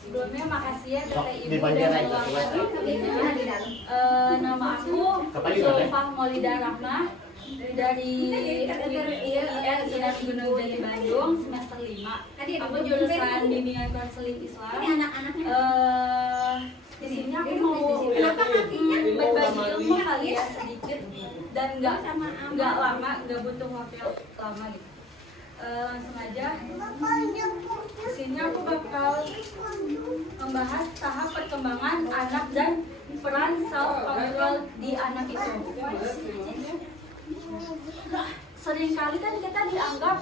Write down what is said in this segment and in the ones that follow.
Sebelumnya makasih ya Tete Ibu dan meluangkan nama aku Zulfah Maulida Rahmah dari IIN Sinar Gunung Jati Bandung semester 5. Aku jurusan bimbingan konseling Islam. Di sini aku mau berbagi ilmu kali ya sedikit dan nggak lama, nggak butuh waktu yang lama gitu. Langsung aja. Di sini aku bakal membahas tahap perkembangan anak dan peran self control di anak itu. Seringkali kan kita dianggap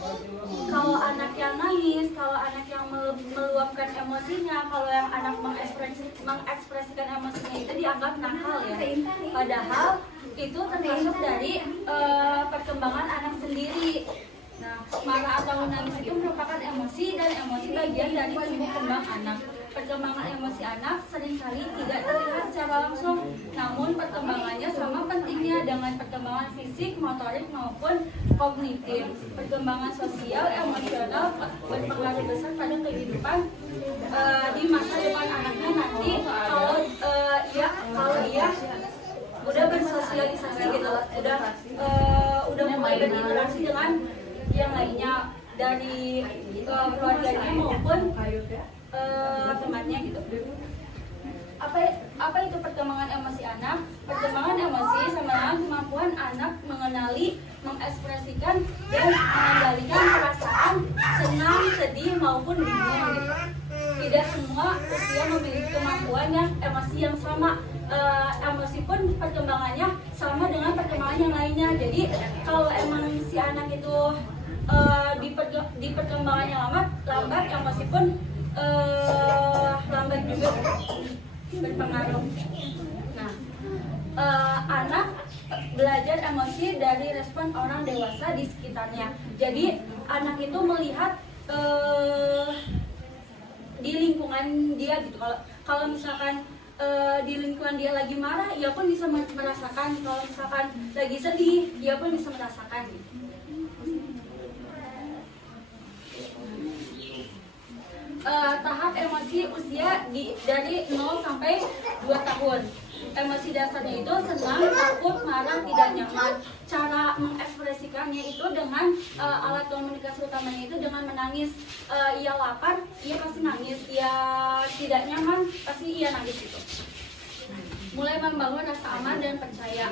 kalau anak yang nangis, kalau anak yang meluapkan emosinya, kalau yang anak mengekspresikan emosinya itu dianggap nakal ya. Padahal itu termasuk dari perkembangan anak sendiri. Nah, marah atau menangis itu merupakan emosi dan emosi bagian dari tumbuh kembang anak. Perkembangan emosi anak seringkali tidak terlihat secara langsung, namun perkembangannya sama pentingnya dengan perkembangan fisik, motorik maupun kognitif. Perkembangan sosial, emosional berpengaruh besar pada kehidupan di masa depan anaknya nanti kalau ia udah bersosialisasi gitu, udah mulai berinteraksi dengan yang lainnya dari keluarganya maupun temannya gitu. Apa itu perkembangan emosi anak? Perkembangan emosi sama kemampuan anak mengenali, mengekspresikan dan mengendalikan perasaan senang, sedih maupun bingung gitu. Tidak semua usia memiliki kemampuan yang emosi yang sama. Emosi pun perkembangannya sama dengan perkembangan yang lainnya. Jadi kalau emang si anak itu di perkembangannya lambat, emosi pun lambat juga berpengaruh. Nah, anak belajar emosi dari respon orang dewasa di sekitarnya. Jadi anak itu melihat di lingkungan dia gitu. Kalau misalkan di lingkungan dia lagi marah, ia pun bisa merasakan. Kalau misalkan lagi sedih, dia pun bisa merasakan gitu. Tahap emosi usia dari 0 sampai 2 tahun. Emosi dasarnya itu senang, takut, marah, tidak nyaman. Cara mengekspresikannya itu dengan alat komunikasi utamanya itu dengan menangis. Ia lapar, ia pasti nangis. Ia tidak nyaman, pasti ia nangis gitu. Mulai membangun rasa aman dan percaya.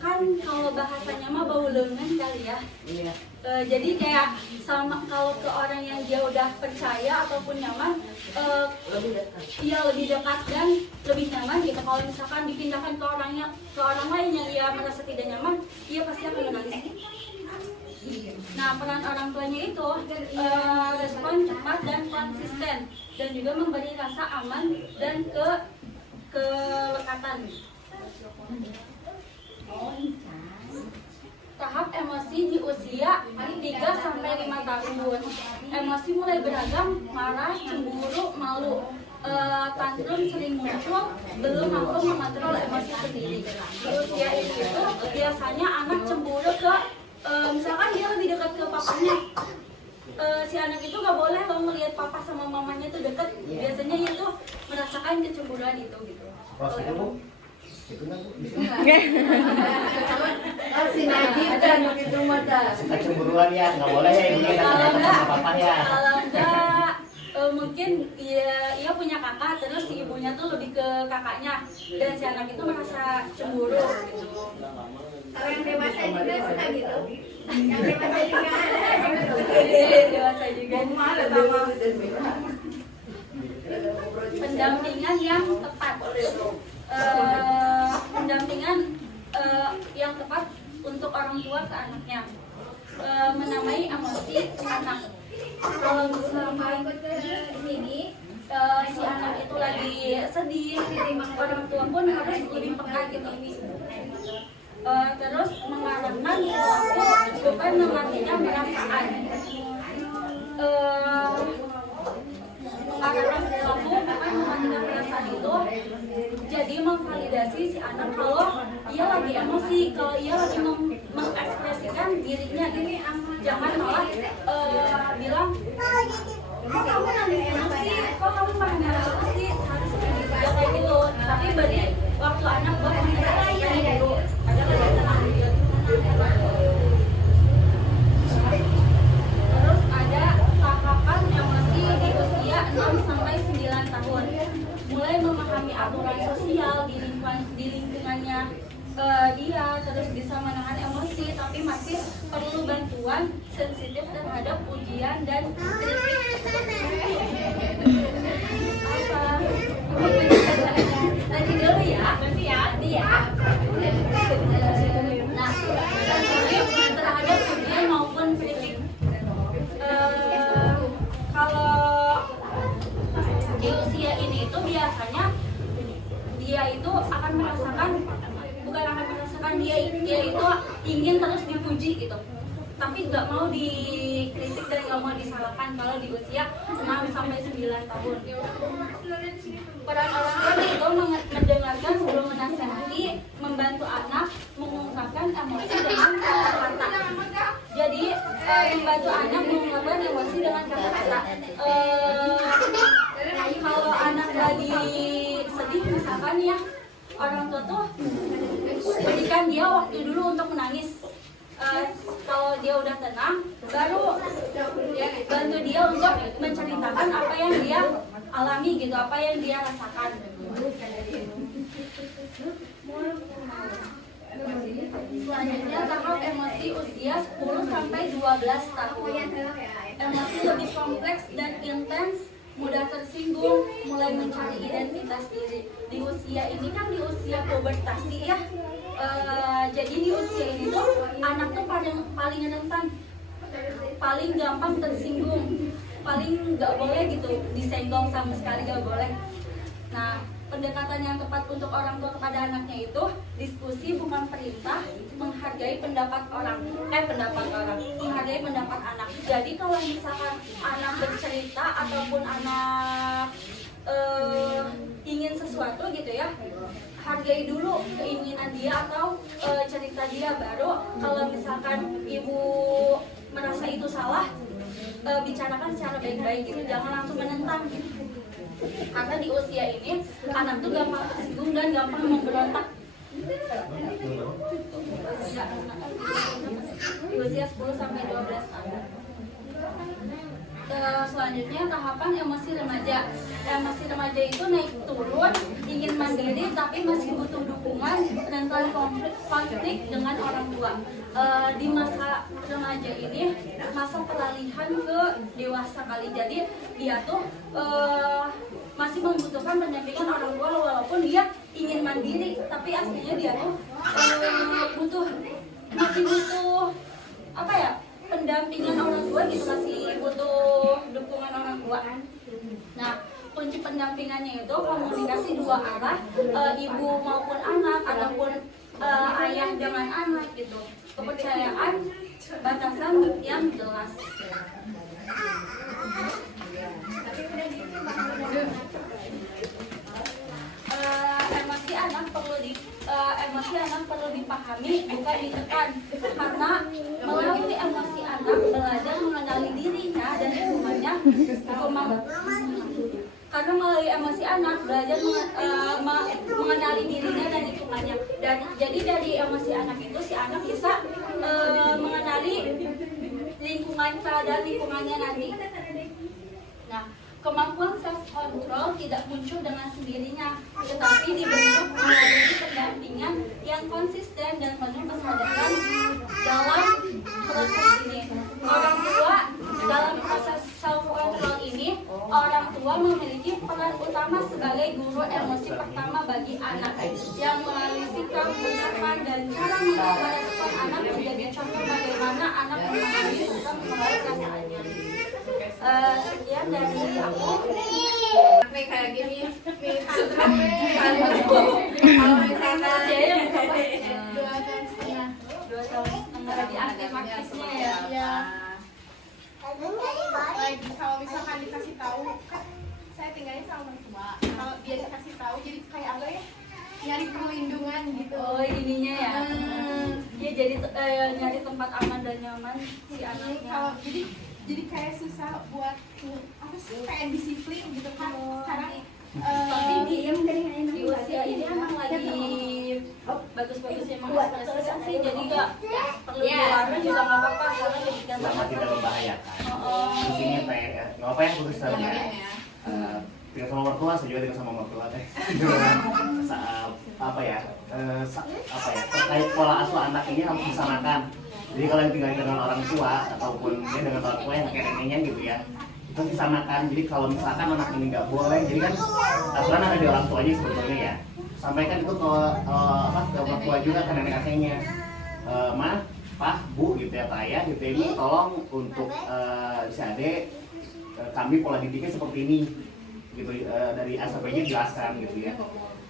Kan kalau bahasanya mah bau leungeun kali ya. Jadi kayak sama kalau ke orang yang dia udah percaya ataupun nyaman, ia lebih dekat dan lebih nyaman gitu. Kalau misalkan dipindahkan ke orang lain yang ia merasa tidak nyaman, ia pasti akan menangis. Nah, peran orang tuanya itu respon cepat dan konsisten dan juga memberi rasa aman dan kelekatan. Tahap emosi di usia 3-5 tahun. Emosi mulai beragam, marah, cemburu, malu. Tantrum sering muncul, belum mampu mengontrol emosi sendiri. Di usia itu biasanya anak cemburu ke misalkan dia lebih dekat ke papanya. Si anak itu nggak boleh loh melihat papa sama mamanya itu dekat. Biasanya itu merasakan kecemburuan itu gitu. Itu kan si Najib kan begitu mata kecemburuan ya, nggak boleh ya ini sama papa ya. Kalau enggak mungkin ia punya kakak, terus si ibunya tuh lebih ke kakaknya dan si anak itu merasa cemburu gitu. Kalau yang dewasa juga suka gitu. Yang dewasa juga Dewasa juga. Pendampingan yang tepat. Pendampingan yang tepat untuk orang tua ke anaknya. Menamai emosi anak. Kalau misalkan ini si anak itu lagi sedih, orang tua pun harus lebih peka gitu. Terus mengarahkan perilaku bukan mengartinya perasaan. Mengarahkan perilaku bukan mengartinya perasaan itu. Jadi memvalidasi si anak kalau ia lagi emosi, kalau ia lagi mengekspresikan dirinya gitu. Jangan malah bilang kok kamu nangis terus sih, kok kamu marah-marah terus sih, harus ya kayak gitu. Tapi berarti waktu anak buat menyesuaikan dulu ada kan tenang dia. Terus ada tahapan emosi di usia 6 sampai 9 tahun. Mulai memahami aturan sosial di lingkungannya dia, terus bisa menahan emosi tapi masih perlu bantuan, sensitif terhadap ujian dan kritik. Nanti dulu ya, nanti ya. Nah, sensitif terhadap ujian maupun kritik. Kalau di usia ini itu biasanya dia itu akan merasakan, bukan akan merasakan, dia itu ingin terus dipuji gitu, tapi nggak mau dikritik dan nggak mau disalahkan kalau di usia 6 sampai 9 tahun. Peran orang tua itu mendengarkan sebelum menasihati, membantu anak mengungkapkan emosi dengan kata-kata. Jadi membantu anak mengungkapkan emosi dengan kata-kata. Kalau anak lagi sedih misalkan ya, orang tua tuh berikan dia waktu dulu untuk menangis. Kalau dia udah tenang, baru bantu dia untuk menceritakan apa yang dia alami gitu, apa yang dia rasakan. Selanjutnya tahap emosi usia 10 sampai 12 tahun. Emosi lebih kompleks dan intens, mudah tersinggung, mulai mencari identitas diri. Di usia ini kan di usia pubertasi ya. Jadi di usia ini tuh anak tuh paling rentan, paling gampang tersinggung, paling nggak boleh gitu disenggol, sama sekali nggak boleh. Nah, pendekatan yang tepat untuk orang tua kepada anaknya itu diskusi bukan perintah, menghargai pendapat orang, menghargai pendapat anak. Jadi kalau misalkan anak bercerita ataupun anak ingin sesuatu gitu ya, hargai dulu keinginan dia atau cerita dia, baru kalau misalkan ibu merasa itu salah, bicarakan secara baik-baik gitu, jangan langsung menentang gitu. Karena di usia ini anak tuh gampang tersinggung dan gampang memberontak. Di usia 10 sampai 12 tahun. Selanjutnya tahapan emosi remaja. Emosi remaja itu naik turun, ingin mandiri tapi masih butuh dukungan, rentan konflik dengan orang tua. Di masa remaja ini masa peralihan ke dewasa kali, jadi dia tuh masih membutuhkan pendampingan orang tua walaupun dia ingin mandiri, tapi aslinya dia tuh masih butuh apa ya, pendampingan orang tua gitu, masih butuh dukungan orang tua. Nah, kunci pendampingannya itu komunikasi dua arah, ibu maupun anak ataupun ayah dengan anak gitu, kepercayaan, batasan yang jelas. Emosi anak perlu dipahami, bukan ditekan, karena melalui emosi anak belajar mengenali dirinya dan lingkungannya. Karena melalui emosi anak belajar mengenali dirinya dan lingkungannya. Dan jadi dari emosi anak itu si anak bisa mengenali keadaan lingkungannya nanti. Nah, kemampuan self control tidak muncul dengan sendirinya, tetapi dibentuk melalui pendampingan yang konsisten dan penuh kesadaran dalam proses ini. Orang tua dalam proses self control ini, orang tua memiliki peran utama sebagai guru emosi pertama bagi anak, yang melalui sikap, ucapan, dan cara merespon anak menjadi contoh bagaimana anak memahami serta mengelola perasaannya. Sekian dari aku. Nih kayak gini, nih kalau misalkan 2 tahun setengah di aktivisnya ya. Lagi kalau misalkan dikasih tahu, kan saya tinggalnya sama mertua. Kalau dia dikasih tahu, jadi kayak apa ya? Nyari perlindungan gitu. Oh, ininya ya. Dia jadi nyari tempat aman dan nyaman si anaknya. Kalau jadi kayak susah buat apa sih kayak disiplin gitu kan sekarang. Tapi di Diem di usia ini emang lagi bagus-bagusnya mengekspresikan sih, jadi nggak perlu dilarang juga nggak apa-apa karena ketika Selama tidak membahayakan. Di sini apa ya? Nggak apa ya khusus saja. Tinggal sama mertua, saya juga tinggal sama mertua teh. Apa ya? Terkait pola asuh anak ini harus disamakan. Jadi kalau yang tinggal dengan orang tua ataupun dia dengan orang tua yang kakek-neneknya gitu ya, itu disamakan. Jadi kalau misalkan anak ini nggak boleh, jadi kan aturan ada di orang tuanya sebetulnya ya. Sampaikan itu ke orang tua juga ke nenek kakeknya. Ma, Pak, Bu gitu ya, Pak Ayah gitu ya, ini tolong untuk si Ade kami pola didiknya seperti ini gitu, dari A sampai Z jelaskan gitu ya.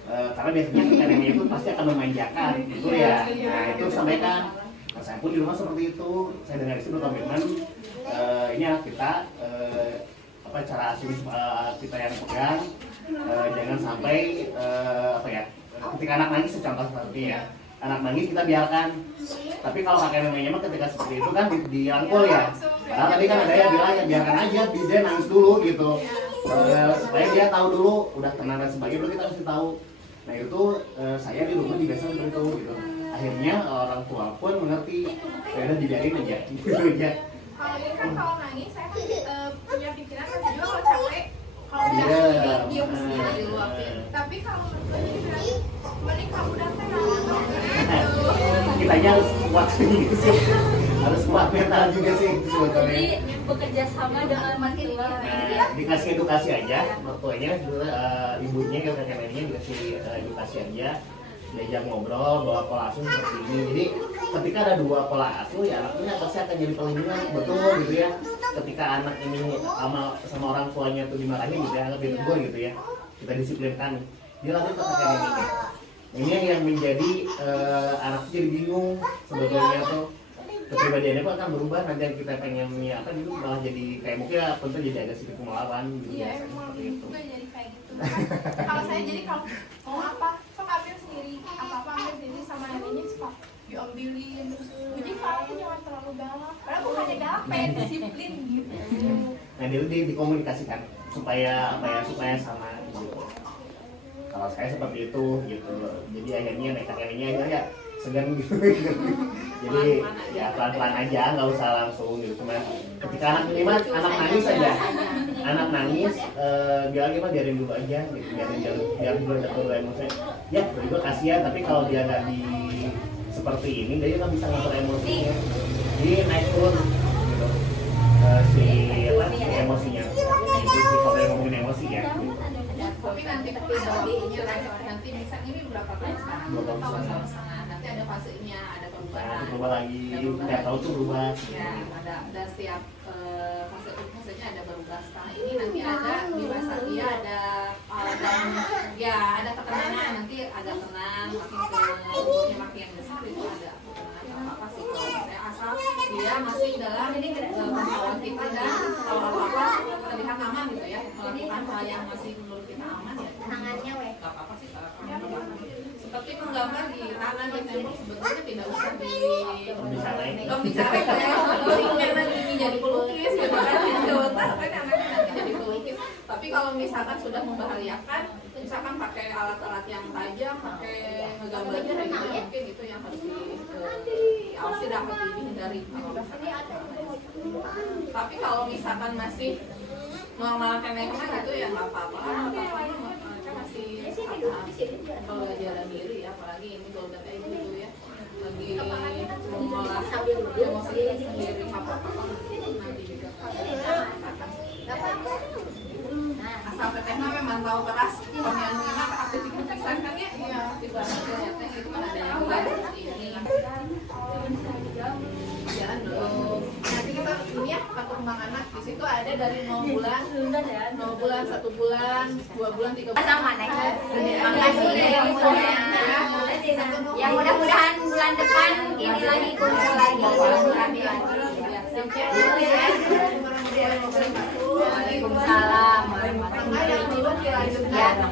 Karena biasanya neneknya itu pasti akan memanjakan gitu ya. Nah itu sampaikan. Nah, saya pun di rumah seperti itu. Saya dengar itu berkomitmen ini anak kita cara asuh kita yang pegang, jangan sampai ketika anak nangis contoh seperti ya, anak nangis kita biarkan. Tapi kalau kakek neneknya mah ketika seperti itu kan dirangkul ya. Nah tadi kan ada yang bilang ya biarkan aja dia nangis dulu gitu, supaya dia tahu dulu udah tenang dan sebagainya, kita harus tahu. Nah itu saya di rumah juga seperti itu gitu. Akhirnya orang tua pun mengerti, ya udah dibiarin aja gitu aja. Kalau ini kan kalau nangis saya kan punya pikiran kan juga kalau capek kalau udah Iya. diem sendiri diluapin. Tapi kalau mertua jadi bilang mending kamu udah tenang. Kita aja harus kuat gitu sih, harus kuat mental juga sih itu sebetulnya. jadi bekerja sama dengan mertua. Nah, dikasih edukasi aja mertuanya, ibunya kakek neneknya dikasih edukasi aja, diajak ngobrol bahwa pola asuh seperti ini. Jadi ketika ada dua pola asuh ya anaknya pasti akan jadi pelindungan, betul gitu ya. Ketika anak ini sama orang tuanya tuh dimarahin gitu ya, anggap ditegur gitu ya, kita disiplinkan, dia langsung ke kakek neneknya. Ini yang menjadi anak jadi bingung sebetulnya tuh, kepribadiannya pun akan berubah. Nanti yang kita pengennya apa gitu malah jadi kayak mungkin ya tentu jadi agak sedikit melawan gitu. Iya, Biasanya emang seperti itu. juga jadi kayak gitu. Kalau saya jadi kalau mau apa, sok ambil sendiri, apa-apa ambil sendiri sama neneknya suka diambilin. Uji kamu jangan terlalu galak. Padahal bukannya galak, pengen disiplin gitu. Nah itu dikomunikasikan supaya sama gitu. Kalau saya seperti itu gitu, jadi akhirnya kakek-neneknya aja ya segan gitu. Jadi ya pelan-pelan aja, nggak usah langsung gitu. Cuman ketika anak nangis aja, anak nangis biarin dulu aja gitu, biar dulu jatuh emosinya. Ya juga kasihan, tapi kalau dia nggak di seperti ini dia nggak bisa ngatur emosinya, jadi naik turun gitu si emosinya. Itu sih kalau yang ngomongin emosi ya. Gitu. Tapi nanti pribadinya nanti misalnya ini berapa tahun sekarang? 2 tahun Tahun setengah. Nanti ada fasenya, ada Nah, perubahan. berubah lagi, tiap tahun tuh berubah. Ya, ada setiap fasenya ada berubah. Sekarang ini nanti ada di masa dia ada ya ada ketenangan, nanti agak tenang, makin ke umurnya makin besar itu ada ketenangan apa sih kalau misalnya asal dia masih dalam pantauan kita dan kalau apa terlihat aman gitu ya, melakukan hal yang masih menurut kita aman ya Tangannya weh. nggak apa-apa sih kalau seperti menggambar di tangan di tembok sebetulnya tidak usah dibicarain ya karena ini jadi pelukis gitu kan di otak kan anaknya nanti jadi pelukis. Tapi kalau misalkan sudah membahayakan, misalkan pakai alat-alat yang tajam, pakai ngegambarnya kayak gitu ya, mungkin itu yang harus diawasi dan harus dihindari kalau misalkan. Tapi kalau misalkan masih normal kayak gitu ya nggak apa-apa, mereka masih kalau jalan diri apalagi ini kalau udah kayak gitu ya lagi mengolah emosi sendiri apa-apa nanti juga asal teteh memang tahu keras pemilihan lima aktivitas pisan kan ya ibaratnya ternyata itu kan ada yang lain ini jalan dulu. Nanti kita ini ya perkembangan anak di situ ada dari 0 bulan, 0 bulan, 1 bulan, 2 bulan, 3 bulan. Sama nih. Makasih ya mudah-mudahan bulan depan ini lagi kumpul lagi. Waalaikumsalam warahmatullahi wabarakatuh.